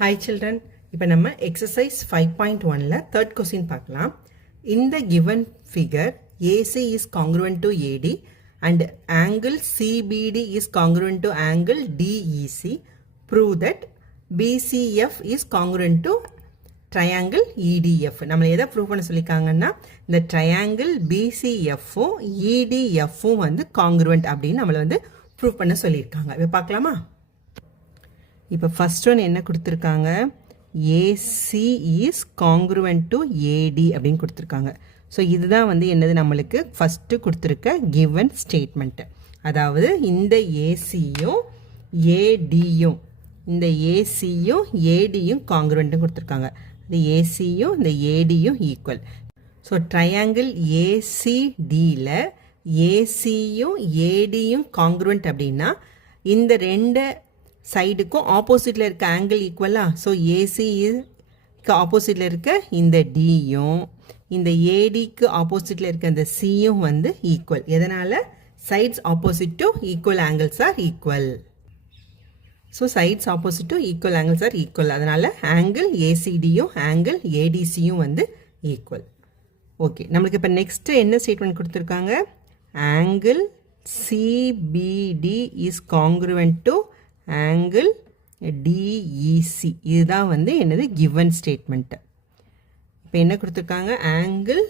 Hi children, இப்போ நம்ம exercise 5.1ல third question பார்க்கலாம். In the given figure, AC is congruent to AD and angle CBD is congruent to angle DEC. Prove that BCF is congruent to triangle EDF. நம்மள எதை prove பண்ண சொல்லிருக்காங்கன்னா இந்த triangle BCFும் EDFும் வந்து congruent அப்படின்னு நம்மள வந்து prove பண்ண சொல்லிருக்காங்க. இதை பார்க்கலாமா? இப்போ ஃபர்ஸ்ட் ஒன் என்ன கொடுத்துருக்காங்க, ஏசி இஸ் காங்க்ருவென்ட் டு ஏடி அப்படின்னு கொடுத்துருக்காங்க. ஸோ இதுதான் வந்து என்னது நம்மளுக்கு ஃபஸ்ட்டு கொடுத்துருக்க கிவன் ஸ்டேட்மெண்ட்டு. அதாவது இந்த ஏசியும் ஏடியும் இந்த ஏசியும் ஏடியும் காங்க்ருவென்ட்னு கொடுத்துருக்காங்க. அது ஏசியும் இந்த ஏடியும் ஈக்குவல். ஸோ ட்ரையாங்கிள் ஏசிடியில் ஏசியும் ஏடியும் காங்க்ருவென்ட் அப்படின்னா இந்த ரெண்டு சைடுக்கும் ஆப்போசிட்டில் இருக்க ஆங்கிள் ஈக்குவலா. ஸோ ஏசிக்கு ஆப்போசிட்டில் இருக்க இந்த டியும் இந்த ஏடிக்கு ஆப்போசிட்டில் இருக்க இந்த சியும் வந்து ஈக்குவல். எதனால்? Sides opposite to equal angles are equal. So sides opposite to equal angles are equal. அதனால் ஆங்கிள் ஏசிடியும் ஆங்கிள் ஏடிசியும் வந்து ஈக்குவல். ஓகே, நம்மளுக்கு இப்போ நெக்ஸ்ட்டு என்ன ஸ்டேட்மெண்ட் கொடுத்துருக்காங்க, angle CBD is congruent to angle DEC. இதுதான் வந்து என்னது கிவன் ஸ்டேட்மெண்ட்டு. இப்போ என்ன கொடுத்துருக்காங்க, ஆங்கிள்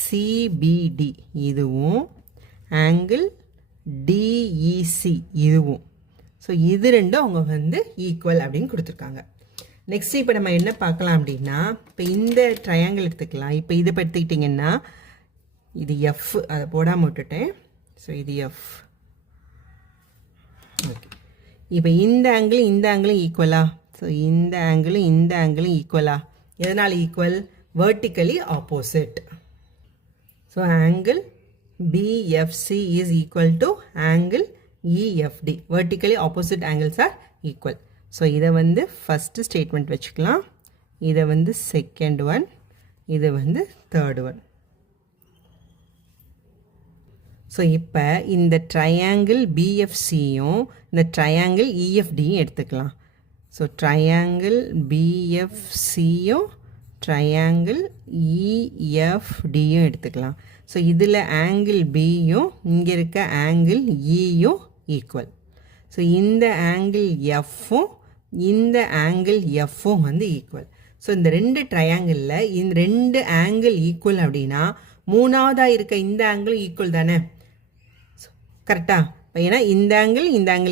சிபிடி இதுவும் ஆங்கிள் டிஇசி இதுவும். ஸோ இது ரெண்டும் அவங்க வந்து ஈக்குவல் அப்படின்னு கொடுத்துருக்காங்க. நெக்ஸ்ட் இப்போ நம்ம என்ன பார்க்கலாம் அப்படின்னா, இப்போ இந்த ட்ரையாங்கிள் எடுத்துக்கலாம். இப்போ இதை எடுத்துக்கிட்டிங்கன்னா இது எஃப், அதை போடாமல் விட்டுட்டேன். ஸோ இது எஃப். ஓகே, இப்போ இந்த ஆங்கிளும் ஈக்குவலா. ஸோ இந்த ஆங்கிளும் ஈக்குவலா. எதனால் equal? Vertically opposite. So angle PFC is equal to angle EFT. Vertically opposite angles are equal. So இதை வந்து ஃபஸ்ட்டு ஸ்டேட்மெண்ட் வச்சுக்கலாம், இதை வந்து செகண்ட் ஒன், இதை வந்து தேர்ட் ஒன். ஸோ இப்போ இந்த ட்ரையாங்கிள் பிஎஃப்சியும் இந்த ட்ரையாங்கிள் இஎஃப்டியும் எடுத்துக்கலாம். ஸோ ட்ரையாங்கிள் பிஎஃப்சியும் ட்ரையாங்கிள் இஎஃப்டியும் எடுத்துக்கலாம். ஸோ இதில் ஆங்கிள் பியும் இங்கே இருக்க ஆங்கிள் இயும் ஈக்குவல். ஸோ இந்த ஆங்கிள் எஃப்பும் இந்த ஆங்கிள் எஃப்பும் வந்து ஈக்குவல். ஸோ இந்த ரெண்டு ட்ரையாங்கிளில் இந்த ரெண்டு ஆங்கிள் ஈக்குவல் அப்படின்னா மூணாவதாக இருக்க இந்த ஆங்கிள் ஈக்குவல் தானே, கரெக்டாக? ஏன்னா இந்த ஆங்கிள்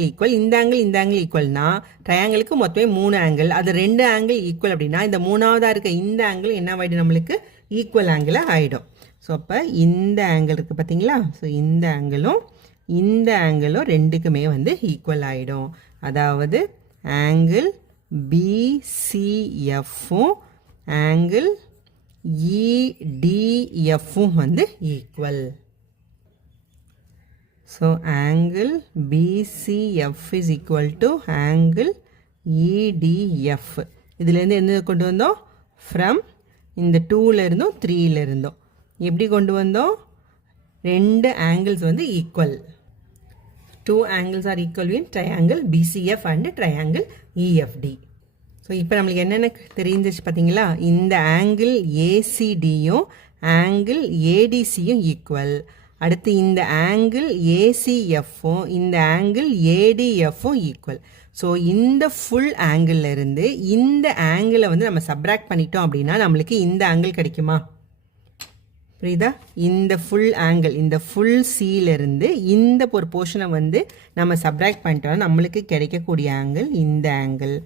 ஈக்குவல், இந்த ஆங்கிள் ஈக்குவல்னா ட்ரையாங்கிளுக்கு மொத்தமே 3 ஆங்கிள், அது 2 ஆங்கிள் ஈக்குவல் அப்படின்னா இந்த மூணாவதாக இருக்க இந்த ஆங்கிள் என்ன ஆகிடும், நம்மளுக்கு ஈக்குவல் ஆங்கிளாக ஆகிடும். ஸோ அப்போ இந்த ஆங்கிள் இருக்குது பார்த்தீங்களா. ஸோ இந்த ஆங்கிளும் ரெண்டுக்குமே வந்து ஈக்குவல் ஆகிடும். அதாவது ஆங்கிள் பிசிஎஃப்பும் ஆங்கிள் இடிஎஃப்பும் வந்து equal. So angle BCF is equal to angle EDF. இதிலேருந்து என்ன கொண்டு வந்தோம், ஃப்ரம் இந்த 2ல இருந்தோம் 3ல இருந்தோம். எப்படி கொண்டு வந்தோம், ரெண்டு ஆங்கிள்ஸ் வந்து equal. 2 angles are equal in triangle BCF and triangle EFD. So இப்போ நம்மளுக்கு என்னென்ன தெரிஞ்சிச்சு பார்த்தீங்களா, இந்த ஆங்கிள் ஏசிடியும் ஆங்கிள் ஏடிசியும் ஈக்குவல். அடுத்து இந்த ஆங்கிள் ஏசிஎஃப்பும் இந்த ஆங்கிள் ஏடிஎஃப்பும் ஈக்குவல். ஸோ இந்த ஃபுல் ஆங்கிளில் இருந்து இந்த ஆங்கிளை வந்து நம்ம சப்ராக்ட் பண்ணிட்டோம் அப்படின்னா நம்மளுக்கு இந்த ஆங்கிள் கிடைக்குமா, புரியுதா? இந்த ஃபுல் ஆங்கிள், இந்த ஃபுல் சியிலிருந்து இந்த ஒரு போர்ஷனை வந்து நம்ம சப்ராக்ட் பண்ணிட்டோம்னா நம்மளுக்கு கிடைக்கக்கூடிய ஆங்கிள் இந்த ஆங்கிள்.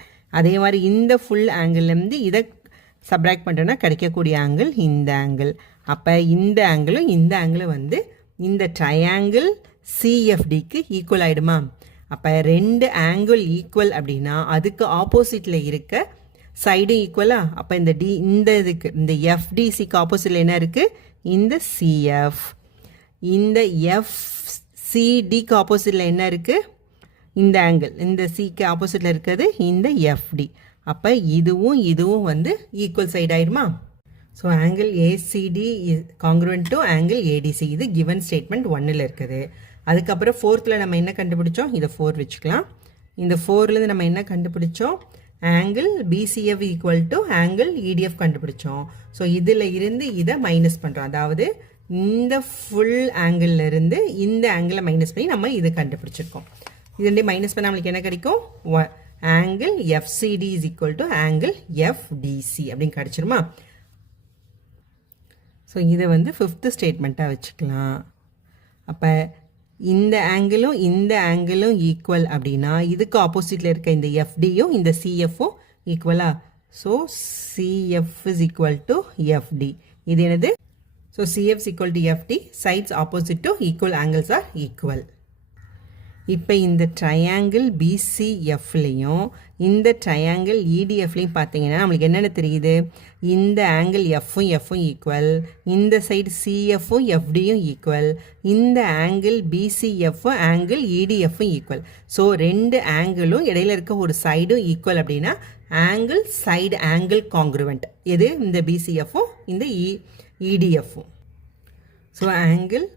அதே மாதிரி இந்த ஃபுல் ஆங்கிள்லேருந்து இதை சப்ராக்ட் பண்ணிட்டோம்னா கிடைக்கக்கூடிய ஆங்கிள் இந்த ஆங்கிள். அப்போ இந்த ஆங்கிளும் வந்து இந்த ட்ரையாங்கிள் சிஎஃப்டிக்கு ஈக்குவல் ஆகிடுமா. அப்போ ரெண்டு ஆங்கிள் ஈக்குவல் அப்படின்னா அதுக்கு ஆப்போசிட்டில் இருக்க சைடு ஈக்குவலா. அப்போ இந்த இதுக்கு இந்த எஃப்டிசிக்கு ஆப்போசிட்டில் என்ன இருக்குது, இந்த சிஎஃப். இந்த எஃப்சிடிக்கு ஆப்போசிட்டில் என்ன இருக்குது, இந்த ஆங்கிள். இந்த சிக்கு ஆப்போசிட்டில் இருக்கிறது இந்த எஃப்டி. அப்போ இதுவும் வந்து ஈக்குவல் சைடு ஆயிடுமா. So angle ACD is congruent to angle ADC. இது கிவன் ஸ்டேட்மெண்ட் 1ல் இருக்குது. அதுக்கப்புறம் 4th நம்ம என்ன கண்டுபிடிச்சோம், இதை 4 வச்சுக்கலாம். இந்த 4லேருந்து நம்ம என்ன கண்டுபிடிச்சோம், angle PCF equal to angle ETF கண்டுபிடிச்சோம். ஸோ இதில் இருந்து இதை மைனஸ் பண்ணுறோம். அதாவது இந்த ஃபுல் ஆங்கிள் இருந்து இந்த ஆங்கிளை மைனஸ் பண்ணி நம்ம இதை கண்டுபிடிச்சிருக்கோம். இது ரெண்டையும் மைனஸ் பண்ண நம்மளுக்கு என்ன கிடைக்கும், angle FCD is equal to angle FDC அப்படின்னு கிடச்சிருமா. ஸோ இதை வந்து 5th ஸ்டேட்மெண்ட்டாக வச்சுக்கலாம். அப்போ இந்த ஆங்கிளும் ஈக்குவல் அப்படின்னா இதுக்கு ஆப்போசிட்டில் இருக்க இந்த எஃப்டியும் இந்த சிஎஃப்பும் ஈக்குவலா. So CF is equal to FT. இது என்னது, so CF is equal to FT, sides opposite to equal angles are equal. இப்போ இந்த ட்ரையாங்கிள் பிசிஎஃப்லேயும் இந்த ட்ரையாங்கிள் இடிஎஃப்லையும் பார்த்தீங்கன்னா நம்மளுக்கு என்னென்ன தெரியுது, இந்த ஆங்கிள் எஃப்பும் ஈக்குவல், இந்த சைடு சிஎஃப்பும் எஃப்டியும் ஈக்குவல், இந்த ஆங்கிள் பிசிஎஃப்பும் ஆங்கிள் இடிஎஃப்பும் ஈக்குவல். ஸோ ரெண்டு ஆங்கிளும் இடையில இருக்க ஒரு சைடும் ஈக்குவல் அப்படின்னா ஆங்கிள் சைடு ஆங்கிள் காங்க்ருவெண்ட். எது, இந்த பிசிஎஃப்பும் இந்த இடிஎஃப்பும். So angle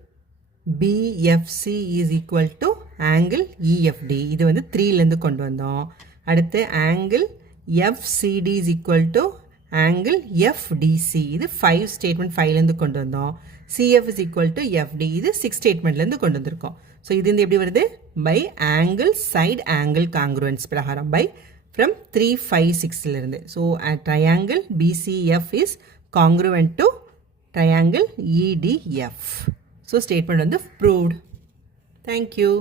BFC is equal to angle EFD. இது வந்து 3லேருந்து கொண்டு வந்தோம். அடுத்து angle FCD is equal to angle FDC. இது 5 statement 5லேருந்து கொண்டு வந்தோம். CF is equal to FD. இது 6 statementலேருந்து கொண்டு வந்திருக்கோம். ஸோ இது வந்து எப்படி வருது, by angle side angle congruence பிரகாரம் by from 3, 5, 6லேருந்து. So triangle BCF is congruent to triangle EDF. So statement on the proved. Thank you.